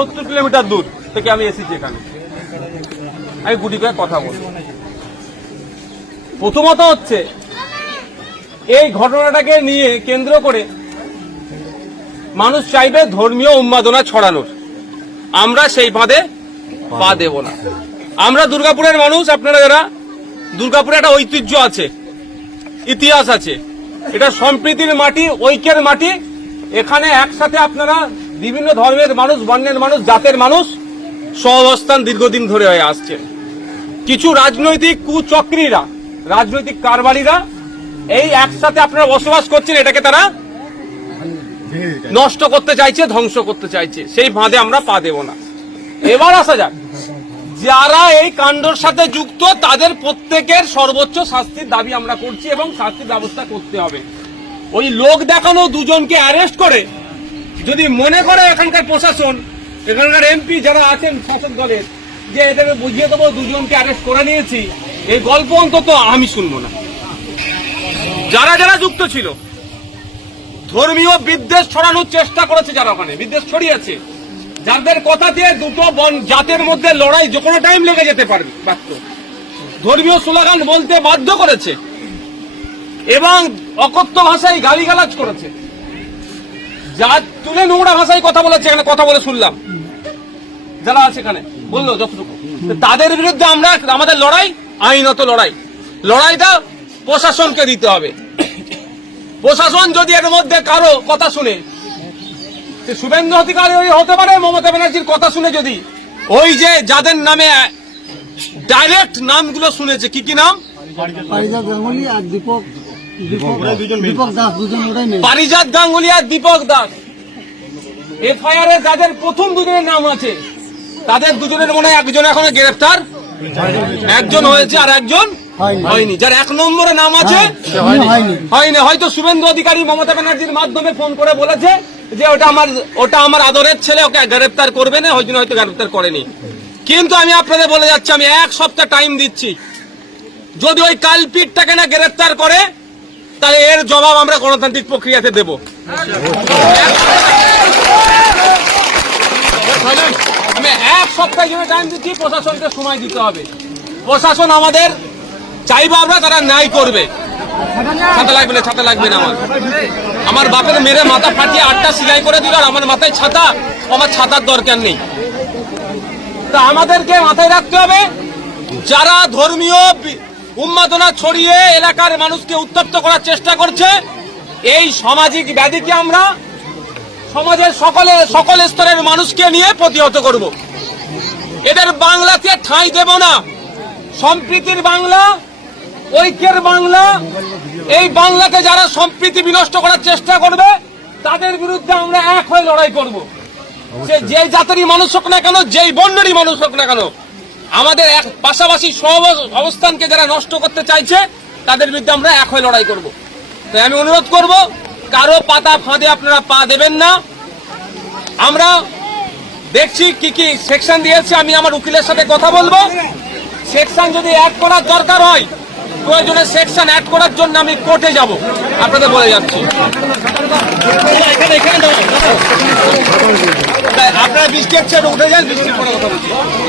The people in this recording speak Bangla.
সত্তর কিলোমিটার দূর থেকে আমি এসেছি এখানে আমি গুটি করে কথা বলি প্রথমত হচ্ছে এই ঘটনাটাকে নিয়ে কেন্দ্র করে মানুষ চাইবে ধর্মীয় উন্মাদনা ছড়ানোর আমরা সেই পাদে পা দেব না আমরা দুর্গাপুরের মানুষ আপনারা যারা দুর্গাপুরে একটা ঐতিহ্য আছে ইতিহাস আছে এটা সম্প্রীতির মাটি ঐক্যের মাটি এখানে একসাথে আপনারা বিভিন্ন ধর্মের মানুষ বর্ণের মানুষ জাতের মানুষ সহবস্থান দীর্ঘদিন ধরে হয়ে আসছে কিছু রাজনৈতিক কুচক্রীরা রাজনৈতিক কারবারিরা এই একসাথে আপনারা বসবাস করছেন এটাকে তারা নষ্ট করতে চাইছে ধ্বংস করতে চাইছে সেই ফাঁদে আমরা পা দেব না এবার আসা যাক যারা এই কাণ্ডর সাথে যুক্ত তাদের প্রত্যেকের সর্বোচ্চ শাস্তির দাবি আমরা করছি এবং শাস্তির ব্যবস্থা করতে হবে ওই লোক দেখানো দুজনকে অ্যারেস্ট করে যদি মনে করে এখানকার প্রশাসন এখানকার এমপি যারা আছেন শাসক দলের যে এটাকে বুঝিয়ে দেবো দুজনকে অ্যারেস্ট করে নিয়েছি এই গল্প অন্তত আমি শুনবো না যারা যারা যুক্ত ছিল ধর্মীয় বিদ্বেষ ছড়ানোর চেষ্টা করেছে যারা ওখানে বিদ্বেষ ছড়িয়েছে যাদের কথা দিয়ে দুটো বন জাতের মধ্যে লড়াই যে কোনো টাইম লেগে যেতে পারবে পারত ধর্মীয় স্লোগান বলতে বাধ্য করেছে এবং অকথ্য ভাষায় গালিগালাজ করেছে যা তুলে নোংরা ভাষায় কথা বলেছে এখানে কথা বলে শুনলাম যারা আছে এখানে বললো যতটুকু তাদের বিরুদ্ধে আমরা আমাদের লড়াই আইনত লড়াই লড়াইটা প্রশাসনকে দিতে হবে প্রশাসন যদি এর মধ্যে কারো কথা শুনে শুভেন্দু অধিকারী হতে পারে মমতা ব্যানার্জির কথা শুনে যদি ওই যে যাদের নামে ডাইরেক্ট নামগুলো শুনেছে কি কি নাম দীপক পারিজাত গাঙ্গুলি আর দীপক দাস এফআইআর যাদের প্রথম দুজনের নাম আছে তাদের দুজনের মনে একজন এখন গ্রেফতার একজন হয়েছে আর একজন হয়নি যার এক নম্বরে নাম আছে হ্যাঁ, হয়নি হয়তো শুভেন্দু অধিকারী মমতা ব্যানার্জির মাধ্যমে ফোন করে বলেছে যে ওটা আমার ওটা আমার আদরের ছেলে ওকে গ্রেফতার করবে না ওই জন্য হয়তো গ্রেফতার করেনি কিন্তু আমি আপনাদের বলে যাচ্ছি আমি এক সপ্তাহ টাইম দিচ্ছি যদি ওই কালপিটটাকে না গ্রেফতার করে তাই এর জবাব আমরা গণতান্ত্রিক প্রক্রিয়াতে দেব এক সপ্তাহ জন্য টাইম দিচ্ছি প্রশাসনকে সময় দিতে হবে প্রশাসন আমাদের চাইবো আমরা তারা ন্যায় করবে ছাতা লাগবে না ছাতা লাগবে না আমার আমার বাপের মেরে মাথা ফাটিয়ে আটটা সিলাই করে দিল আর আমার মাথায় ছাতা আমার ছাতার দরকার নেই তা আমাদেরকে মাথায় রাখতে হবে যারা ধর্মীয় উন্মাদনা ছড়িয়ে এলাকার মানুষকে উত্তপ্ত করার চেষ্টা করছে এই সামাজিক ব্যাধিকে আমরা সমাজের সকলে সকল স্তরের মানুষকে নিয়ে প্রতিহত করব এদের বাংলাতে ঠাঁই দেব না সম্প্রীতির বাংলা ঐক্যের বাংলা এই বাংলাকে যারা সম্প্রীতি বিনষ্ট করার চেষ্টা করবে তাদের বিরুদ্ধে আমরা এক হয়ে লড়াই করব যে যে জাতেরই মানুষ হোক না কেন যেই বন্যেরই মানুষ হোক না কেন আমাদের এক পাশাপাশি অবস্থানকে যারা নষ্ট করতে চাইছে তাদের বিরুদ্ধে আমরা এক হয়ে লড়াই করব তাই আমি অনুরোধ করব কারো পাতা ফাঁদে আপনারা পা দেবেন না আমরা দেখছি কি কি সেকশন দিয়েছে আমি আমার উকিলের সাথে কথা বলবো সেকশন যদি অ্যাড করার দরকার হয় প্রয়োজনে সেকশন অ্যাড করার জন্য আমি কোর্টে যাব আপনাদের বলে যাচ্ছি আপনারা বৃষ্টি হচ্ছে উঠে যান বৃষ্টির পরে কথা বলছি